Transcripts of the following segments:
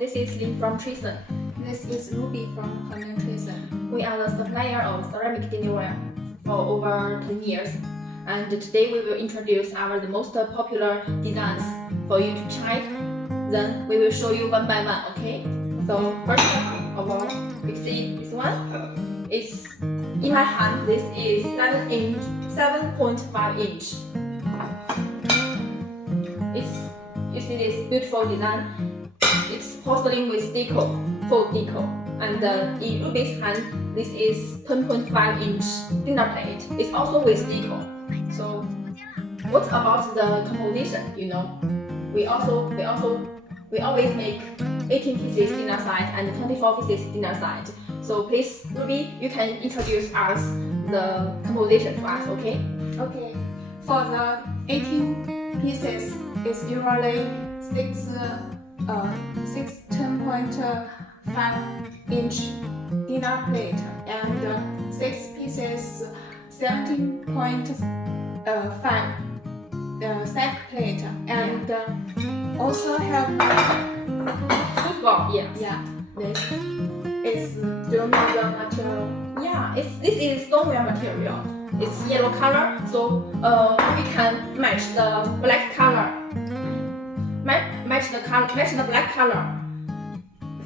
this is Lin from Tresun. This is Ruby from Tresun. We are the supplier of ceramic dinnerware for over 10 years. And today we will introduce the most popular designs for you to try. Then we will show you one by one, okay? So first of all, you see this one? It's in my hand. This is 7.5 inch. You see this beautiful design? It's porcelain with decal, full decal. And in Ruby's hand, this is 10.5 inch dinner plate. It's also with decal. So what about the composition? You know, we always make 18 pieces dinner side and 24 pieces dinner side. So please, Ruby, you can introduce us the composition to us, okay? Okay. For the 18 pieces, it's usually 10.5 inch dinner plate and 6 pieces 17.5 sack plate and also have football. Yes. Yeah. This is stoneware material. Yeah, this is stoneware material. It's yellow color, so we can match the black color. Match the black color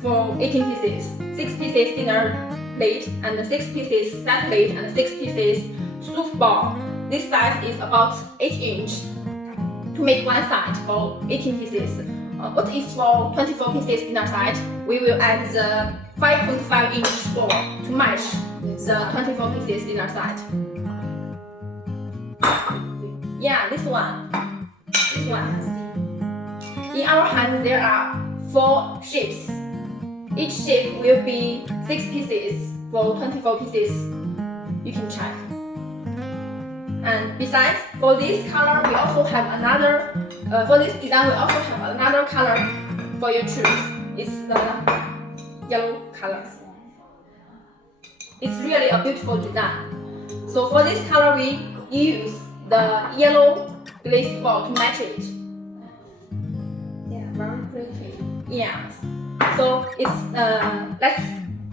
for 18 pieces. 6 pieces dinner plate and 6 pieces sack plate and 6 pieces soup ball. This size is about 8 inch. To make one side for 18 pieces. What if for 24 pieces dinner side, we will add the 5.5 inch ball to match the 24 pieces dinner side. Yeah, this one. In our hand, there are 4 shapes. Each shape will be 6 pieces for 24 pieces. You can check. And besides, for this color, we also have another. For this design, we also have another color for your choose. It's the yellow color. It's really a beautiful design. So for this color, we use the yellow glaze ball to match it. Yeah, very pretty. Yes. So let's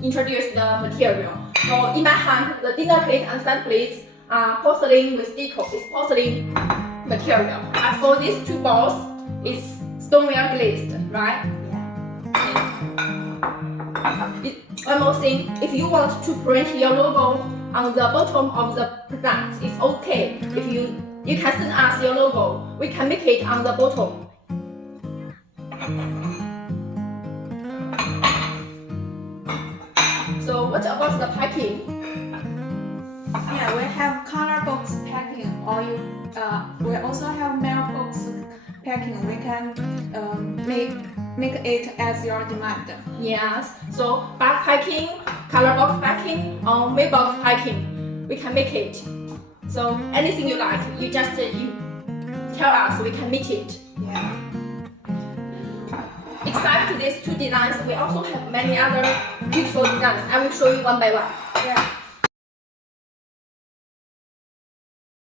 introduce the material. So in my hand, the dinner plate and side plates are porcelain with decal. It's porcelain material. As for these 2 balls, it's stoneware glazed, right? Yeah. One more thing, if you want to print your logo on the bottom of the product, it's okay. If you can send us your logo, we can make it on the bottom. So what about the packing? Yeah, we have color box packing, or we also have mailbox packing. We can make it as your demand. Yes. So bag packing, color box packing, or mailbox packing, we can make it. So anything you like, you just you tell us, we can make it. Yeah. Except these 2 designs, we also have many other beautiful designs. I will show you one by one. Yeah.